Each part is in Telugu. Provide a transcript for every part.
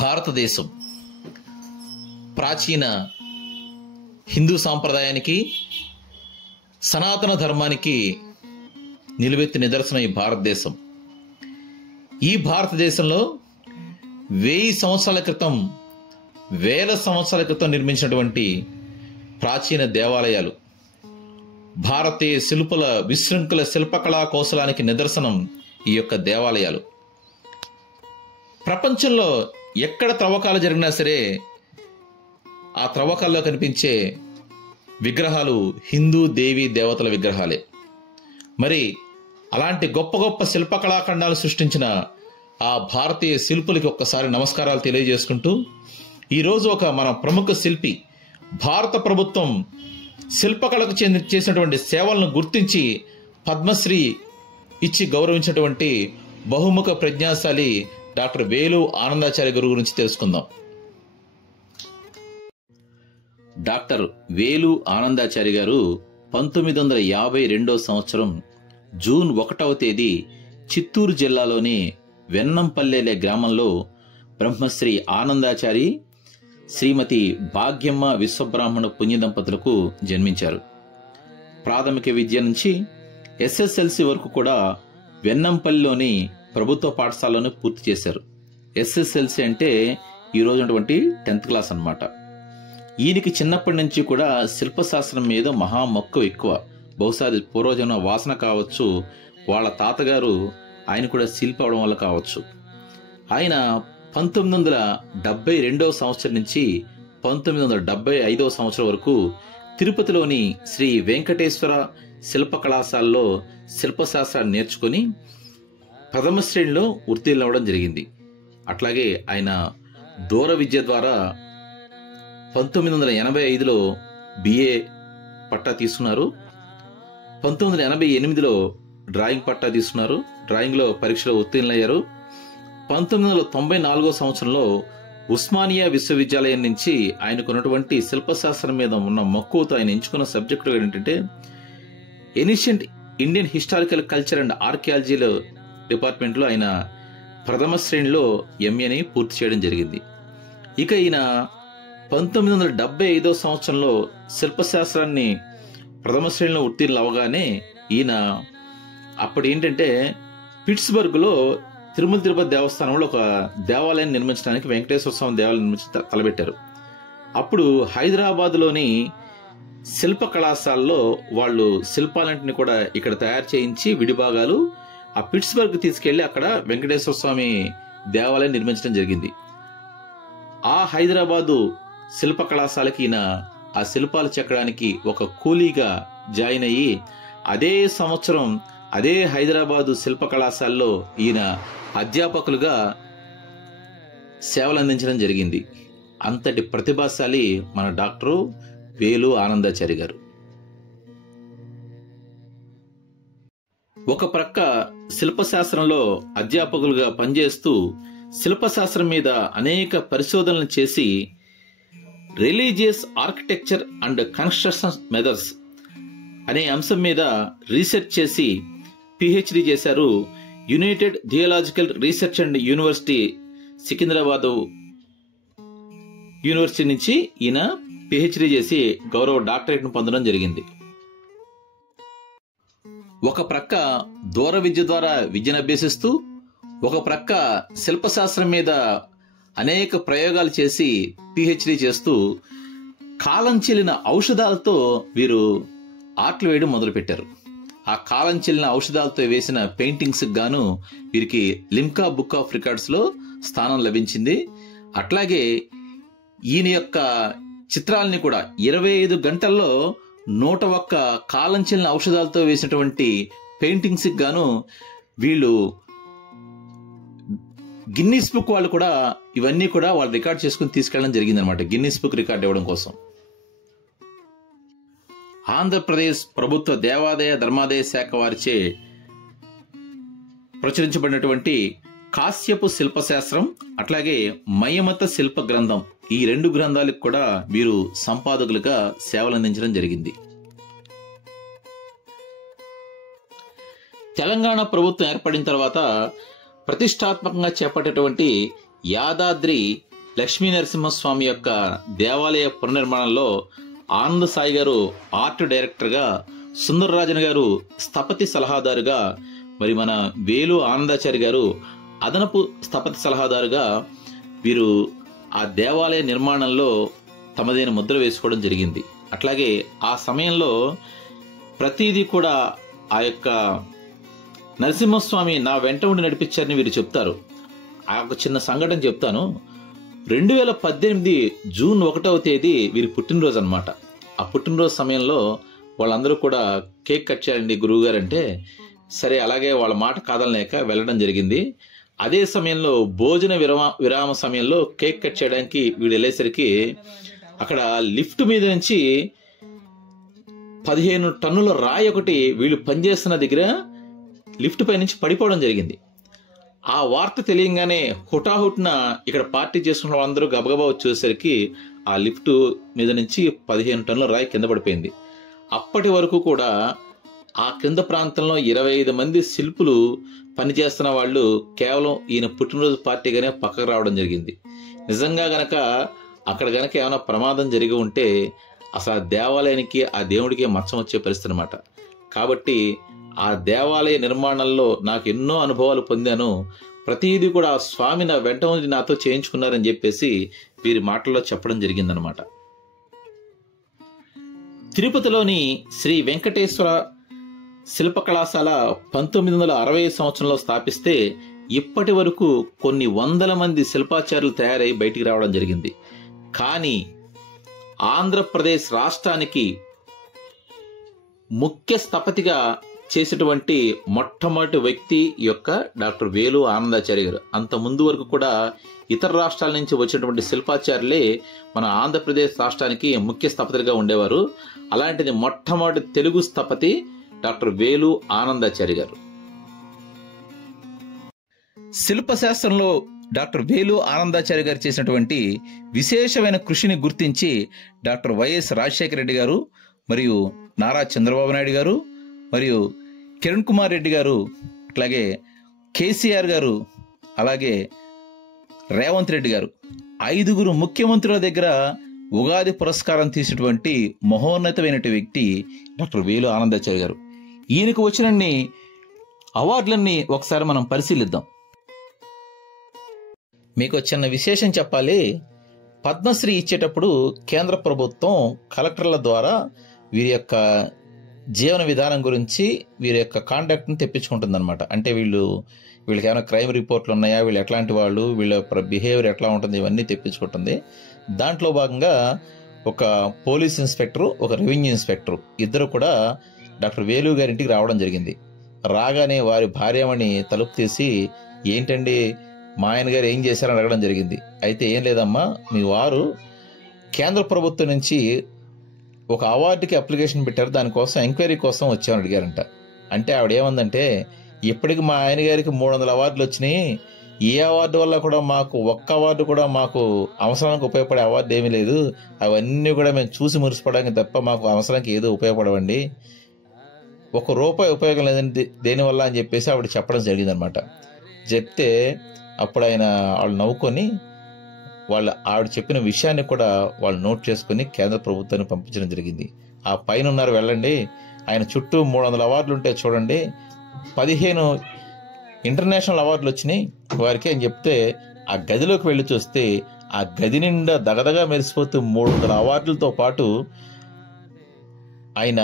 భారతదేశం ప్రాచీన హిందూ సాంప్రదాయానికి, సనాతన ధర్మానికి నిలువెత్తి నిదర్శనం ఈ భారతదేశం. ఈ భారతదేశంలో 1000 సంవత్సరాల క్రితం, 1000 సంవత్సరాల క్రితం నిర్మించినటువంటి ప్రాచీన దేవాలయాలు, భారతీయ శిల్పుల విశృంఖల శిల్పకళా కౌశలానికి నిదర్శనం ఈ యొక్క దేవాలయాలు. ప్రపంచంలో ఎక్కడ త్రవ్వకాలు జరిగినా సరే ఆ త్రవ్వకాల్లో కనిపించే విగ్రహాలు హిందూ దేవీ దేవతల విగ్రహాలే. మరి అలాంటి గొప్ప గొప్ప శిల్పకళాఖండాలు సృష్టించిన ఆ భారతీయ శిల్పులకి ఒక్కసారి నమస్కారాలు తెలియజేసుకుంటూ, ఈరోజు మన ప్రముఖ శిల్పి, భారత ప్రభుత్వం శిల్పకళకు చేసినటువంటి సేవలను గుర్తించి పద్మశ్రీ ఇచ్చి గౌరవించినటువంటి బహుముఖ ప్రజ్ఞాశాలి డాక్టర్ వేలు ఆనందాచార్య గారి గురించి తెలుసుకుందాం. డాక్టర్ వేలు ఆనందాచార్య గారు 1952 సంవత్సరం జూన్ 1వ తేదీ చిత్తూరు జిల్లాలోని వెన్నంపల్లె గ్రామంలో బ్రహ్మశ్రీ ఆనందాచారి, శ్రీమతి భాగ్యమ్మ విశ్వబ్రాహ్మణ పుణ్య దంపతులకు జన్మించారు. ప్రాథమిక విద్య నుంచి SSLC వరకు కూడా వెన్నంపల్లిలోని ప్రభుత్వ పాఠశాలను పూర్తి చేశారు. SSLC అంటే ఈరోజు ఉన్నటువంటి 10th క్లాస్ అన్నమాట. ఈయనకి చిన్నప్పటి నుంచి కూడా శిల్పశాస్త్రం మీద మహామక్కువ ఎక్కువ. బహుశా అది పూర్వజన్మ వాసన కావచ్చు, వాళ్ళ తాతగారు ఆయన కూడా శిల్పి అవడం వల్ల కావచ్చు. ఆయన 1972 సంవత్సరం నుంచి 1975 సంవత్సరం వరకు తిరుపతిలోని శ్రీ వెంకటేశ్వర శిల్ప కళాశాలలో శిల్పశాస్త్రాన్ని నేర్చుకుని ప్రథమ శ్రేణిలో ఉత్తీర్ణులవడం జరిగింది. అట్లాగే ఆయన దూర విద్య ద్వారా 1985లో BA పట్టా తీసుకున్నారు. 1988లో డ్రాయింగ్ పట్టా తీసుకున్నారు. డ్రాయింగ్లో పరీక్షలో ఉత్తీర్ణులయ్యారు. 1994 సంవత్సరంలో ఉస్మానియా విశ్వవిద్యాలయం నుంచి ఆయనకున్నటువంటి శిల్పశాస్త్రం మీద ఉన్న మక్కువతో ఆయన ఎంచుకున్న సబ్జెక్టు ఏంటంటే ancient Indian historical culture and ఆర్కియాలజీలో డిపార్ట్మెంట్లో ఆయన ప్రథమ శ్రేణిలో MAని పూర్తి చేయడం జరిగింది. ఇక ఈయన 1975 సంవత్సరంలో శిల్పశాస్త్రాన్ని ప్రథమ శ్రేణిలో ఉత్తీర్ణులు అవగానే ఈయన అప్పుడు ఏంటంటే పిట్స్బర్గ్లో తిరుమల తిరుపతి దేవస్థానంలో ఒక దేవాలయాన్ని నిర్మించడానికి, వెంకటేశ్వర స్వామి దేవాలయం నిర్మించి తలపెట్టారు. అప్పుడు హైదరాబాద్లోని శిల్ప కళాశాలలో వాళ్ళు శిల్పాలంటిని కూడా ఇక్కడ తయారు చేయించి విడిభాగాలు ఆ పిట్స్బర్గ్ తీసుకెళ్లి అక్కడ వెంకటేశ్వర స్వామి దేవాలయం నిర్మించడం జరిగింది. ఆ హైదరాబాదు శిల్ప కళాశాలకి ఈయన ఆ శిల్పాలు చెక్కడానికి ఒక కూలీగా జాయిన్ అయ్యి అదే సంవత్సరం అదే హైదరాబాదు శిల్ప కళాశాలలో ఈయన అధ్యాపకులుగా సేవలు అందించడం జరిగింది. అంతటి ప్రతిభాశాలి మన డాక్టర్ వేలు ఆనందాచారి గారు. ఒక ప్రక్క శిల్పశాస్త్రంలో అధ్యాపకులుగా పనిచేస్తూ శిల్పశాస్త్రం మీద అనేక పరిశోధనలు చేసి religious architecture and construction methods అనే అంశం మీద రీసెర్చ్ చేసి PhD చేశారు. United theological research and university Secunderabad university నుంచి ఈయన PhD చేసి గౌరవ డాక్టరేట్ను పొందడం జరిగింది. ఒక ప్రక్క దూర విద్య ద్వారా విద్యను అభ్యసిస్తూ, ఒక ప్రక్క శిల్పశాస్త్రం మీద అనేక ప్రయోగాలు చేసి PhD చేస్తూ కాలం చెల్లిన ఔషధాలతో వీరు ఆర్ట్లు వేయడం మొదలుపెట్టారు. ఆ కాలం చెల్లిన ఔషధాలతో వేసిన పెయింటింగ్స్ గాను వీరికి లిమ్కా బుక్ ఆఫ్ రికార్డ్స్ లో స్థానం లభించింది. అట్లాగే ఈయన యొక్క చిత్రాలని కూడా 25 గంటల్లో 101 కాలం చెల్లిన ఔషధాలతో వేసినటువంటి పెయింటింగ్స్ గాను వీళ్ళు గిన్నీస్ బుక్ వాళ్ళు కూడా ఇవన్నీ కూడా వాళ్ళు రికార్డ్ చేసుకుని తీసుకెళ్ళడం జరిగింది అనమాట, గిన్నీస్ బుక్ రికార్డ్ ఇవ్వడం కోసం. ఆంధ్రప్రదేశ్ ప్రభుత్వ దేవాదాయ ధర్మాదాయ శాఖ వారిచే ప్రచురించబడినటువంటి కాశ్యపు శిల్పశాస్త్రం అట్లాగే మయమత శిల్ప గ్రంథం, ఈ 2 గ్రంథాలకు కూడా వీరు సంపాదకులుగా సేవలు అందించడం జరిగింది. తెలంగాణ ప్రభుత్వం ఏర్పడిన తర్వాత ప్రతిష్టాత్మకంగా చేపట్టేటువంటి యాదాద్రి లక్ష్మీ నరసింహస్వామి యొక్క దేవాలయ పునర్నిర్మాణంలో ఆనంద సాయి గారు ఆర్ట్ డైరెక్టర్గా, సుందరరాజన్ గారు స్థపతి సలహాదారుగా, మరి మన వేలు ఆనందాచారి గారు అదనపు స్థపతి సలహాదారుగా వీరు ఆ దేవాలయ నిర్మాణంలో తమదైన ముద్ర వేసుకోవడం జరిగింది. అట్లాగే ఆ సమయంలో ప్రతిదీ కూడా ఆ యొక్క నరసింహస్వామి నా వెంట ఉండి నడిపించారని వీరు చెప్తారు. ఆ ఒక చిన్న సంఘటన చెప్తాను. 2018 జూన్ 1వ తేదీ వీరి పుట్టినరోజు అనమాట. ఆ పుట్టినరోజు సమయంలో వాళ్ళందరూ కూడా కేక్ కట్ చేయండి గురువు గారు అంటే, సరే అలాగే వాళ్ళ మాట కాదనలేక వెళ్ళడం జరిగింది. అదే సమయంలో భోజన విరామ సమయంలో కేక్ కట్ చేయడానికి వీడు వెళ్ళేసరికి అక్కడ లిఫ్ట్ మీద నుంచి 15 టన్నుల రాయి ఒకటి వీళ్ళు పనిచేస్తున్న దగ్గర లిఫ్ట్ పై నుంచి పడిపోవడం జరిగింది. ఆ వార్త తెలియంగానే హుటాహుట్న ఇక్కడ పార్టీ చేసుకున్న వాళ్ళందరూ గబగబా వచ్చేసరికి ఆ లిఫ్ట్ మీద నుంచి 15 టన్నుల రాయి కింద పడిపోయింది. అప్పటి వరకు కూడా ఆ కింద ప్రాంతంలో 25 మంది శిల్పులు పనిచేస్తున్న వాళ్ళు కేవలం ఈయన పుట్టినరోజు పార్టీగానే పక్కకు రావడం జరిగింది. నిజంగా గనక అక్కడ గనక ఏమైనా ప్రమాదం జరిగి ఉంటే అసలు ఆ దేవాలయానికి, ఆ దేవుడికి మచ్చం వచ్చే పరిస్థితి అనమాట. కాబట్టి ఆ దేవాలయ నిర్మాణంలో నాకు ఎన్నో అనుభవాలు పొందాను. ప్రతిదీ కూడా స్వామి నా వెంట ఉండి నాతో చేయించుకున్నారని చెప్పేసి వీరి మాటల్లో చెప్పడం జరిగిందనమాట. తిరుపతిలోని శ్రీ వెంకటేశ్వర శిల్ప కళాశాల 1960 సంవత్సరంలో స్థాపిస్తే ఇప్పటి వరకు కొన్ని వందల మంది శిల్పాచారులు తయారై బయటికి రావడం జరిగింది. కానీ ఆంధ్రప్రదేశ్ రాష్ట్రానికి ముఖ్య స్థపతిగా చేసేటువంటి మొట్టమొదటి వ్యక్తి యొక్క డాక్టర్ వేలు ఆనందాచారి గారు. అంత ముందు వరకు కూడా ఇతర రాష్ట్రాల నుంచి వచ్చినటువంటి శిల్పాచారులే మన ఆంధ్రప్రదేశ్ రాష్ట్రానికి ముఖ్య స్థపతిగా ఉండేవారు. అలాంటిది మొట్టమొదటి తెలుగు స్థపతి డాక్టర్ వేలు ఆనందాచారి గారు. శిల్పశాస్త్రంలో డాక్టర్ వేలు ఆనందాచారి గారు చేసినటువంటి విశేషమైన కృషిని గుర్తించి డాక్టర్ వైఎస్ రాజశేఖర రెడ్డి గారు, మరియు నారా చంద్రబాబు నాయుడు గారు, మరియు కిరణ్ కుమార్ రెడ్డి గారు, అట్లాగే కేసీఆర్ గారు, అలాగే రేవంత్ రెడ్డి గారు, 5గురు ముఖ్యమంత్రుల దగ్గర ఉగాది పురస్కారం తీసినటువంటి మహోన్నతమైన వ్యక్తి డాక్టర్ వేలు ఆనందాచారి గారు. ఈయనకు వచ్చినన్ని అవార్డులన్నీ ఒకసారి మనం పరిశీలిద్దాం. మీకు చిన్న విశేషం చెప్పాలి. పద్మశ్రీ ఇచ్చేటప్పుడు కేంద్ర ప్రభుత్వం కలెక్టర్ల ద్వారా వీరి యొక్క జీవన విధానం గురించి, వీరి యొక్క కాంటాక్ట్ని తెప్పించుకుంటుంది అనమాట. అంటే వీళ్ళకి ఏమైనా క్రైమ్ రిపోర్ట్లు ఉన్నాయా, వీళ్ళు ఎట్లాంటి వాళ్ళు, వీళ్ళ బిహేవియర్ ఎట్లా ఉంటుంది, ఇవన్నీ తెప్పించుకుంటుంది. దాంట్లో భాగంగా ఒక పోలీస్ ఇన్స్పెక్టరు, ఒక రెవెన్యూ ఇన్స్పెక్టరు ఇద్దరు కూడా డాక్టర్ వేలు గారింటికి రావడం జరిగింది. రాగానే వారి భార్యమణి తలుపు తీసి, ఏంటండి మా ఆయన గారు ఏం చేశారని అడగడం జరిగింది. అయితే ఏం లేదమ్మా, మీ వారు కేంద్ర ప్రభుత్వం నుంచి ఒక అవార్డుకి అప్లికేషన్ పెట్టారు, దానికోసం ఎంక్వైరీ కోసం వచ్చామని అడిగారంట. అంటే ఆవిడ ఏమందంటే, ఇప్పటికి మా ఆయన గారికి 300 అవార్డులు వచ్చినాయి, ఏ అవార్డు వల్ల కూడా మాకు ఒక్క అవార్డు కూడా మాకు అవసరానికి ఉపయోగపడే అవార్డు ఏమీ లేదు, అవన్నీ కూడా మేము చూసి మురిసిపోవడానికి తప్ప మాకు అవసరానికి ఏదో ఉపయోగపడవండి, ₹1 ఉపయోగం లేదండి దేనివల్ల అని చెప్పేసి ఆవిడ చెప్పడం జరిగిందనమాట. చెప్తే అప్పుడు వాళ్ళు నవ్వుకొని ఆవిడ చెప్పిన విషయాన్ని కూడా వాళ్ళు నోట్ చేసుకుని కేంద్ర ప్రభుత్వాన్ని పంపించడం జరిగింది. ఆ పైన ఉన్నారు, వెళ్ళండి, ఆయన చుట్టూ 300 అవార్డులు ఉంటే చూడండి, 15 ఇంటర్నేషనల్ అవార్డులు వచ్చినాయి వారికి అని చెప్తే, ఆ గదిలోకి వెళ్ళి చూస్తే ఆ గది నిండా దగదగా మెరిసిపోతూ 300 అవార్డులతో పాటు ఆయన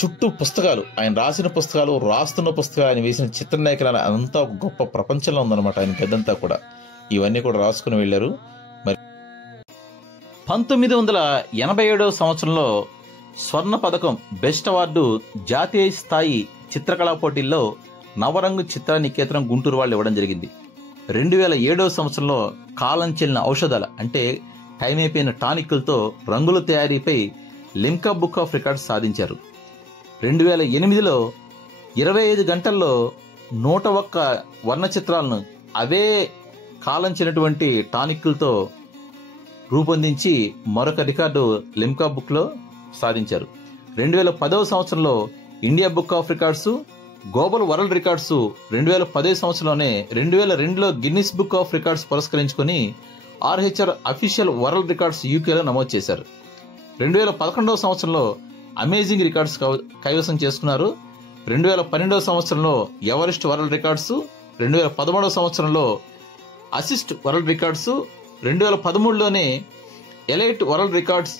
చుట్టూ పుస్తకాలు, ఆయన రాసిన పుస్తకాలు, రాస్తున్న పుస్తకాలు, ఆయన వేసిన చిత్రనాయకులు, అంతా ఒక గొప్ప ప్రపంచంలో ఉందన్నమాట ఆయన గదంతా కూడా. ఇవన్నీ కూడా రాసుకుని వెళ్ళారు. మరి 1987వ సంవత్సరంలో స్వర్ణ పథకం బెస్ట్ అవార్డు జాతీయ స్థాయి చిత్రకళా పోటీల్లో నవరంగు చిత్ర నికేతనం గుంటూరు వాళ్ళు ఇవ్వడం జరిగింది. 2007వ సంవత్సరంలో కాలం చెల్లిన ఔషధాల, అంటే టైం అయిపోయిన టానిక్లతో రంగుల తయారీపై లిమ్కా బుక్ ఆఫ్ రికార్డ్స్ సాధించారు. 2008లో 25 గంటల్లో 101 వర్ణ చిత్రాలను అవే కాలం చెల్లినటువంటి టానిక్లతో రూపొందించి మరొక రికార్డు లిమ్కా బుక్లో సాధించారు. 2010వ సంవత్సరంలో India book of records, global world records 2010 సంవత్సరంలోనే 2002లో గిన్నిస్ బుక్ ఆఫ్ రికార్డ్స్ పురస్కరించుకుని ఆర్హెచ్ఆర్ అఫీషియల్ వరల్డ్ రికార్డ్స్ యూకేలో నమోదు చేశారు. 2011 సంవత్సరంలో అమేజింగ్ రికార్డ్స్ కైవసం చేసుకున్నారు. 2012 సంవత్సరంలో ఎవరెస్ట్ వరల్డ్ రికార్డ్స్, 2013 సంవత్సరంలో అసిస్ట్ వరల్డ్ రికార్డ్స్, 2013లోనే elite world records,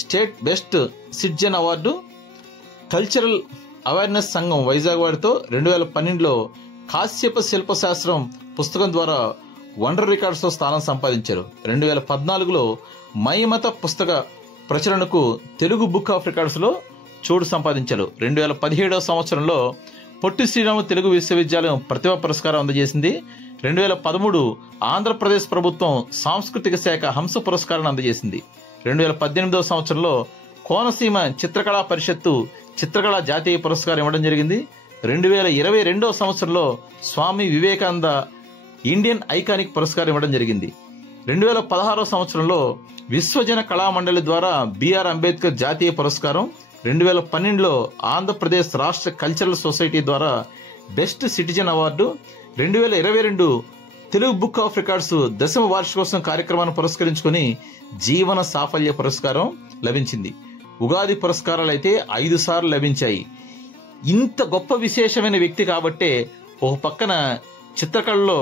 state best citizen award, cultural awareness సంఘం వైజాగ్ వారితో 2012లో కాశ్యప శిల్పశాస్త్రం పుస్తకం ద్వారా వండర్ రికార్డ్స్ లో స్థానం సంపాదించారు. 2014లో మైమత పుస్తక ప్రచురణకు తెలుగు బుక్ ఆఫ్ రికార్డ్స్ లో చోటు సంపాదించారు. 2017 సంవత్సరంలో పొట్టి శ్రీరాములు తెలుగు విశ్వవిద్యాలయం ప్రతిభా పురస్కారం అందజేసింది. 2013 ఆంధ్రప్రదేశ్ ప్రభుత్వం సాంస్కృతిక శాఖ హంస పురస్కారాన్ని అందజేసింది. 2018 సంవత్సరంలో కోనసీమ చిత్రకళా పరిషత్తు చిత్రకళా జాతీయ పురస్కారం ఇవ్వడం జరిగింది. 2022 సంవత్సరంలో స్వామి వివేకానంద ఇండియన్ ఐకానిక్ పురస్కారం ఇవ్వడం జరిగింది. 2016 సంవత్సరంలో విశ్వజన కళామండలి ద్వారా బిఆర్ అంబేద్కర్ జాతీయ పురస్కారం, 2012లో ఆంధ్రప్రదేశ్ రాష్ట్ర కల్చరల్ సొసైటీ ద్వారా best citizen award, 2022 Telugu book of records 10వ వార్షికోత్సవం కార్యక్రమాన్ని పురస్కరించుకుని జీవన సాఫల్య పురస్కారం లభించింది. ఉగాది పురస్కారాలు అయితే 5 సార్లు లభించాయి. ఇంత గొప్ప విశేషమైన వ్యక్తి కాబట్టే ఒక పక్కన చిత్రకళలో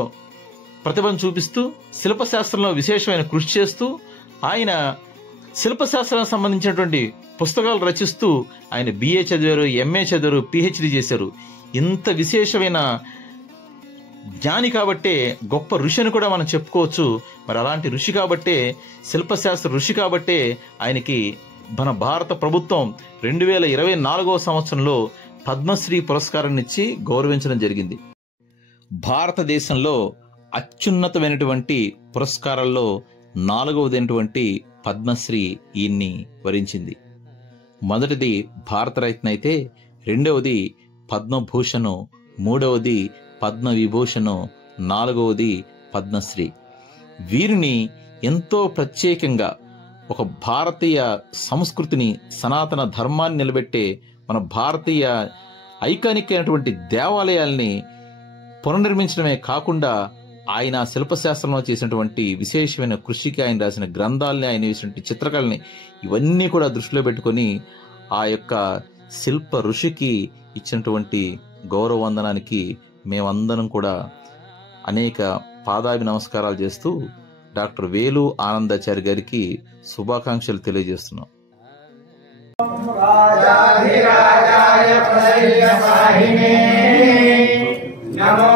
ప్రతిభను చూపిస్తూ శిల్పశాస్త్రంలో విశేషమైన కృషి చేస్తూ ఆయన శిల్పశాస్త్రానికి సంబంధించినటువంటి పుస్తకాలు రచిస్తూ ఆయన బిఏ చదివారు, ఎంఏ చదివారు, పిహెచ్డి చేశారు. ఇంత విశేషమైన జ్ఞాని కాబట్టే గొప్ప ఋషి అని కూడా మనం చెప్పుకోవచ్చు. మరి అలాంటి ఋషి కాబట్టే, శిల్పశాస్త్ర ఋషి కాబట్టే ఆయనకి మన భారత ప్రభుత్వం 2024 సంవత్సరంలో పద్మశ్రీ పురస్కారాన్ని ఇచ్చి గౌరవించడం జరిగింది. భారతదేశంలో అత్యున్నతమైనటువంటి పురస్కారాల్లో 4వదైనటువంటి పద్మశ్రీ ఈయన్ని వరించింది. మొదటిది భారతరత్న అయితే, 2వది పద్మభూషణ్, 3వది పద్మ విభూషణ్, 4వది పద్మశ్రీ. వీరిని ఎంతో ప్రత్యేకంగా ఒక భారతీయ సంస్కృతిని, సనాతన ధర్మాన్ని నిలబెట్టే మన భారతీయ ఐకానిక్ అయినటువంటి దేవాలయాల్ని పునర్నిర్మించడమే కాకుండా ఆయన శిల్పశాస్త్రంలో చేసినటువంటి విశేషమైన కృషికి, ఆయన రాసిన గ్రంథాలని, ఆయన వేసినటువంటి చిత్రకళని ఇవన్నీ కూడా దృష్టిలో పెట్టుకొని ఆ యొక్క శిల్ప ఋషికి ఇచ్చినటువంటి గౌరవవందనానికి మేమందరం కూడా అనేక పాదాభి నమస్కారాలు చేస్తూ డాక్టర్ వేలు ఆనందాచారి గారికి శుభాకాంక్షలు తెలియజేస్తున్నాం. నమో